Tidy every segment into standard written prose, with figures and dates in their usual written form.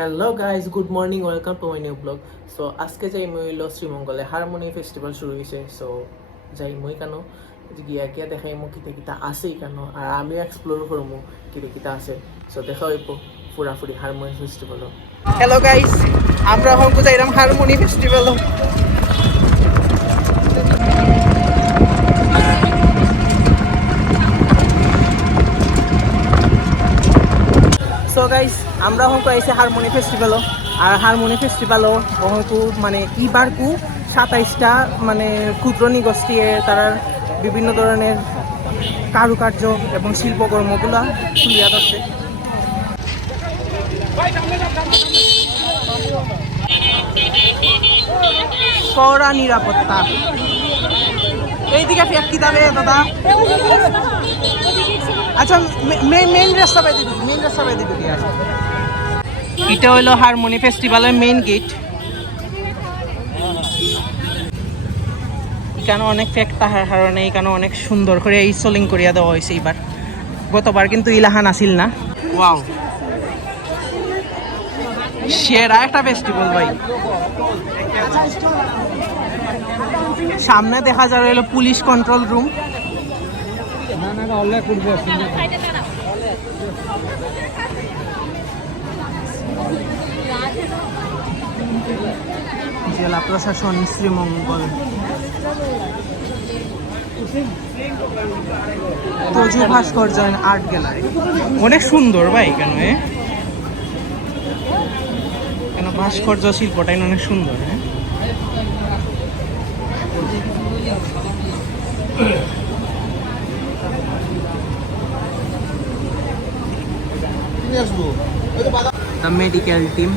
Hello guys, good morning, welcome to my new blog. So আজকে যাই মই হইল শ্রীমঙ্গলে হারমোনি ফেস্টিভ্যাল শুরু হয়েছে। সো যাই মই কেন গিয়া গিয়া দেখাই মোক কিতা কিতা আছে কেন, আর আমিও এক্সপ্লোর করবো কিতা কিতা আছে। সো দেখা হইব ফুরাফুরি হারমোনি ফেস্টিভ্যালও। হ্যালো গাইজ, আমরা এখন যাইলাম হারমোনি ফেস্টিভ্যালও। সো গাইস, আমরা হয়তো আইসি হারমোনি ফেস্টিভ্যালও। আর হারমোনি ফেস্টিভ্যালও হয়তো মানে ইবারকু 27টা মানে ক্ষুদ্র নিগোষ্ঠী তারা বিভিন্ন ধরনের কারুকার্য এবং শিল্পকর্মগুলা তুলিয়া ধরছে। কড়া নিরাপত্তা। এইদিকে ফেক কিতাবে দাদা। আচ্ছা, মেইন রাস্তা পাই দিবি, মেইন রাস্তা পাই দিবি। এটা হলো হারমোনি ফেস্টিভ্যালের মেইন গেট। এখানে অনেক ফেক তাহার কারণে এখানে অনেক সুন্দর করে ইনস্টলিং করিয়া দেওয়া হয়েছে এবার। গতবার কিন্তু ইলাহান আসিল না। ওয়াও, সেরা একটা ফেস্টিভ্যাল ভাই। সামনে দেখা যাবে হলো পুলিশ কন্ট্রোল রুম। জেলা প্রশাসন শ্রীমঙ্গল। তজু ভাস্কর্য আর্ট গ্যালারি অনেক সুন্দর ভাই। কেন কেন ভাস্কর্য শিল্পটাই অনেক সুন্দর। The medical team.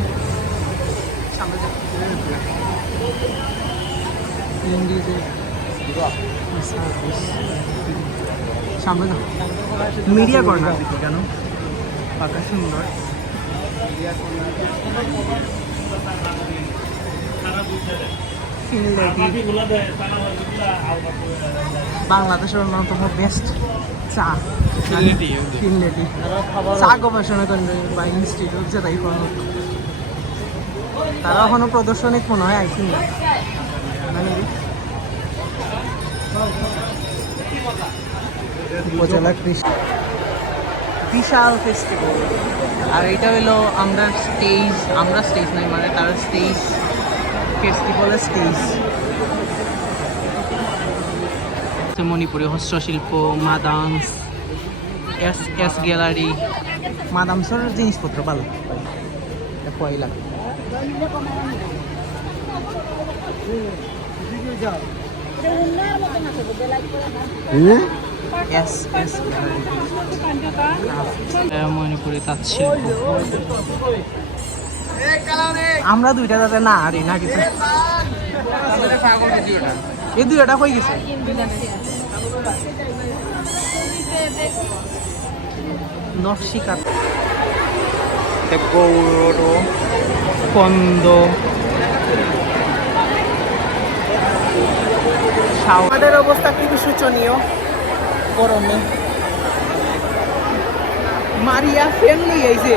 সামনে মিডিয়া কর্নার দিকে কেন পাকা সুন্দর। বাংলাদেশের অন্যতম বেস্ট চা ফিনলেটি চা গবেষণা কেন্দ্র বা ইনস্টিটিউট যেটাই কোনো, তারা এখনো প্রদর্শনী মনে হয় আইসি না। উপজেলা কৃষি বিশাল ফেস্টিভ্যাল। আর এটা হলো আমরা স্টেজ নাই মানে তার স্টেজ ফেস্টিভ্যালের স্টেজ। মণিপুরি হস্তশিল্প, মাদামস, এস গ্যালারি। মাদামসের জিনিসপত্র ভালো পয়লা। মণিপুরি তাঁত শিল্প। আমরা দুইটা যাতে না হারি না কিছু। এই দুইটা কই গেছে? নকশিকাঁথা, গৌড়, কন্দ। আমাদের অবস্থা খুবই শোচনীয় গরমে। মারিয়া ফ্যান নিয়ে আইছে।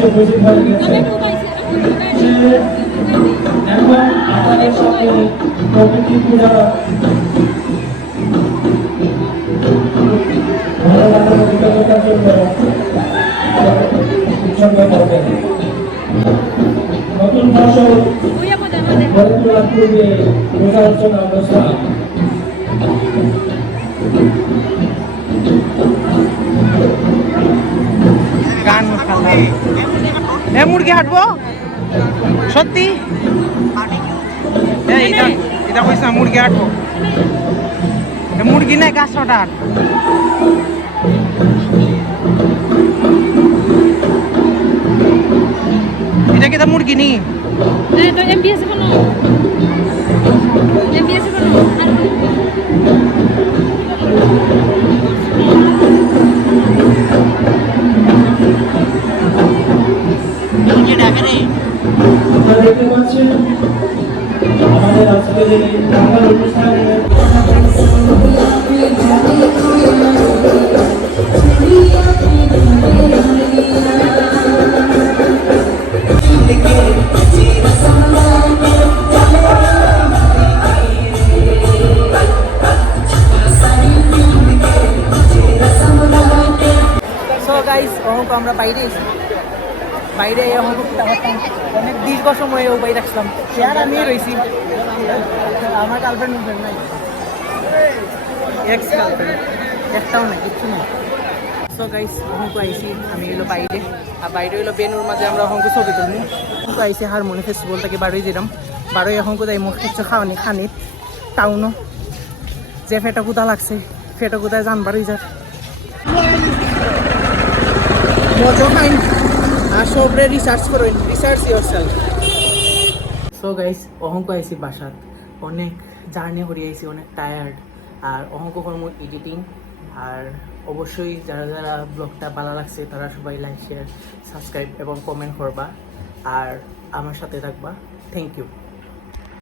এসে উপস্থিত হয়ে গেছে। সে এখন আপনাদের সাথে প্রকৃতি পূজা ভালো লাগার অভিজ্ঞতার জন্য উৎসর্গ করবেন। নতুন ফসল গড়ে তোলার পূর্বে পূজা অর্চনা অনুষ্ঠান। গান এ মুরগি হাঁটবো সত্যি এটা কইস না মুরগি হাঁটবো মুরগি নাই গাছটা এটা কি মুরগি নি MBS কোনো আপনারা দেখতে পাচ্ছেন আমাদের আজকের এই বাংলার অনুষ্ঠানে গাইস অঙ্ক আমরা বাইরে এসেছি বাইরে অঙ্ক অনেক দীর্ঘ সময় বাইরে রাখলাম আর আমি রয়েছি আমার গার্লফ্রেন্ড নাই এক্স গার্লফ্রেন্ড একটাও নাই কিচ্ছু নেই সো গাইস অঙ্ক আইসি আমি এলো বাইরে আর বাইরে হইলো বেনুর মাঝে আমরা অঙ্ক ছবি তুলবো অঙ্ক আইসি হারমোনি ফেস্টিভ্যাল থেকে বারোই যেতাম বারোই অঙ্ক যাই মুখ কিছু খাওয়ানি খানিত টাউনও যে ফেটা কুদা লাগছে ফেটা কুদায় জানবারই যাক মজা খাইন আর সবরে রিসার্চ করুন রিসার্চ ইয়োরসেলফ সো গাইস অঙ্ক আইসি বাসাত অনেক জার্নি করে আইসি অনেক টায়ার্ড আর অঙ্ক কর্ম এডিটিং আর অবশ্যই যারা যারা ব্লগটা ভালো লাগছে তারা সবাই লাইক শেয়ার সাবস্ক্রাইব এবং কমেন্ট করবা আর আমার সাথে থাকবা থ্যাংক ইউ